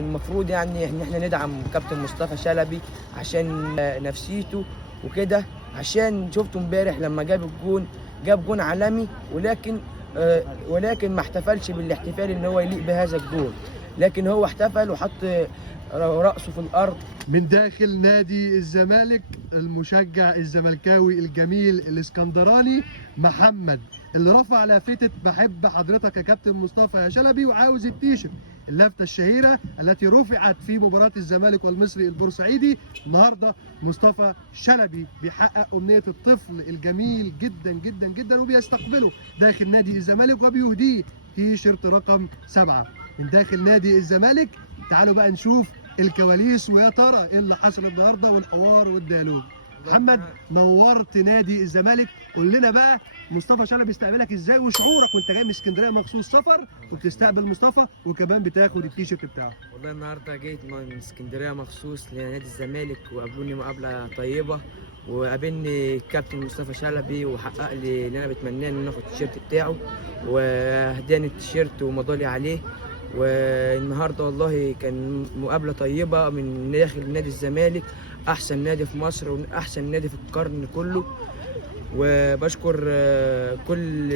المفروض يعني ان احنا ندعم كابتن مصطفى شلبي عشان نفسيته وكده، عشان شفته امبارح لما جاب جون عالمي، ولكن ما احتفلش بالاحتفال ان هو يليق بهذا الجون، لكن هو احتفل وحط رأسه في الارض. من داخل نادي الزمالك المشجع الزملكاوي الجميل الاسكندراني محمد، اللي رفع لافتة بحب حضرتك يا كابتن مصطفى يا شلبي وعاوز التيشيرت، اللافته الشهيره التي رفعت في مباراه الزمالك والمصري البورسعيدي. النهارده مصطفى شلبي بيحقق امنيه الطفل الجميل جدا جدا جدا وبيستقبله داخل نادي الزمالك وبيهديه تيشيرت رقم 7 من داخل نادي الزمالك. تعالوا بقى نشوف الكواليس ويا ترى ايه اللي حصل النهارده والحوار والديالوج. محمد، نورت نادي الزمالك، قول لنا بقى مصطفى شلبي استقبلك ازاي وشعورك وانت جاي من اسكندريه مخصوص سفر وبتستقبل مصطفى وكمان بتاخد التيشيرت بتاعه. والله النهارده جيت من اسكندريه مخصوص لنادي الزمالك وقابلوني مقابله طيبه، وقابلني الكابتن مصطفى شلبي وحقق لي اللي انا بتمناه ان اخد التيشيرت بتاعه، وهداني التيشيرت ومضالي عليه. والنهارده والله كان مقابله طيبه من داخل نادي الزمالك، احسن نادي في مصر واحسن نادي في القرن كله. وبشكر كل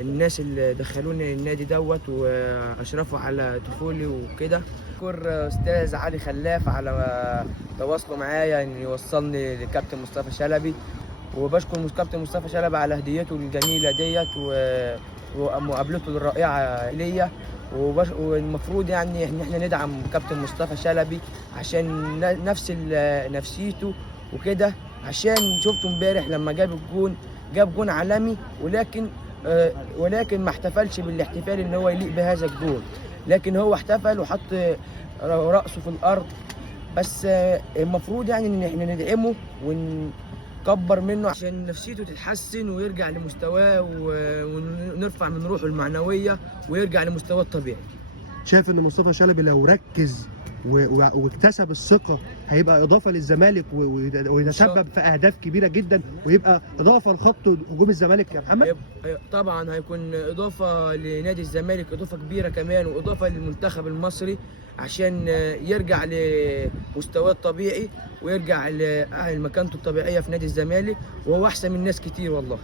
الناس اللي دخلوني النادي دوت واشرفوا على دخولي وكده. بشكر استاذ علي خلاف على تواصله معايا ان يوصلني للكابتن مصطفى شلبي، وبشكر كابتن مصطفى شلبي على هديته الجميله ديت ومقابلته الرائعه ليا. والمفروض يعني ان احنا ندعم كابتن مصطفى شلبي عشان نفسيته وكده، عشان شفته امبارح لما جاب جون عالمي، ولكن ما احتفلش بالاحتفال ان هو يليق بهذا الجون، لكن هو احتفل وحط رأسه في الارض. بس المفروض يعني ان احنا ندعمه ونكبر منه عشان نفسيته تتحسن ويرجع لمستواه ونرفع من روحه المعنويه ويرجع لمستواه الطبيعي. شايف ان مصطفى شلبي لو ركز واكتسب الثقه هيبقى اضافه للزمالك ويتسبب في اهداف كبيره جدا ويبقى اضافه لخط هجوم الزمالك يا محمد؟ طبعا هيكون اضافه لنادي الزمالك، اضافه كبيره كمان، واضافه للمنتخب المصري عشان يرجع لمستواه الطبيعي ويرجع لمكانته الطبيعيه في نادي الزمالك، وهو احسن من ناس كتير والله.